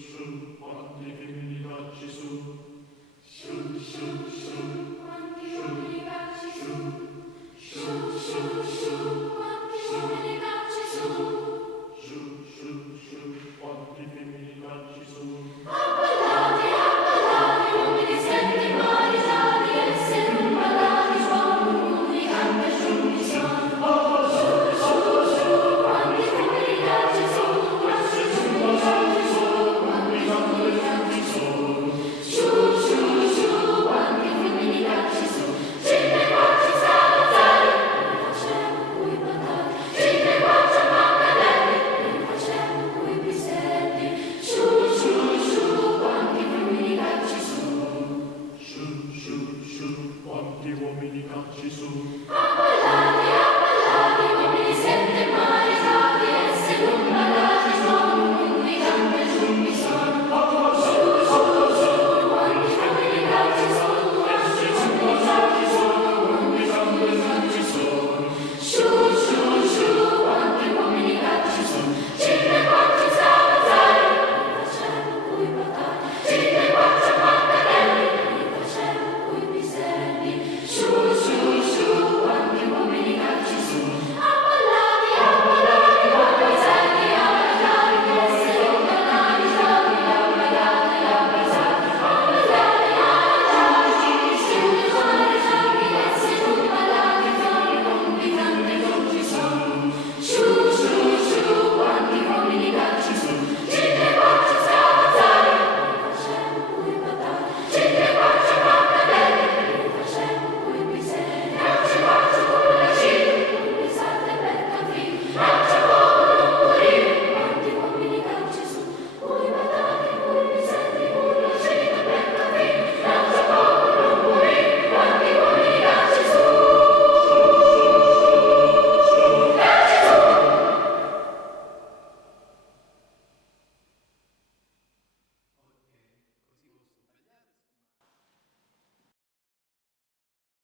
sciù, quanti femmini cacci su. Sciù, sciù, sciù, quanti uomini cacci su. sciù, sciù, Sciù, quanti uomini cacci su. sciù, sciù, sciù, quanti femmini cacci su. Abballati, abballati, uomini senti maritati, e se non ballati uomini canta giù di suono. Sciù, sciù, sciù, quanti femmini cacci su. Cacci su, cacci su, quanti uomini cacci su. Sciù, sciù, sciù, quanti femmini cacci su. Cinque quattro salazzari, li facevano coi patate. Cinque quattro manganelli, li facevano coi piselli. Sciù, sciù, sciù, quanti femmini cacci su. Sciù, sciù, sciù, quanti uomini cacci su.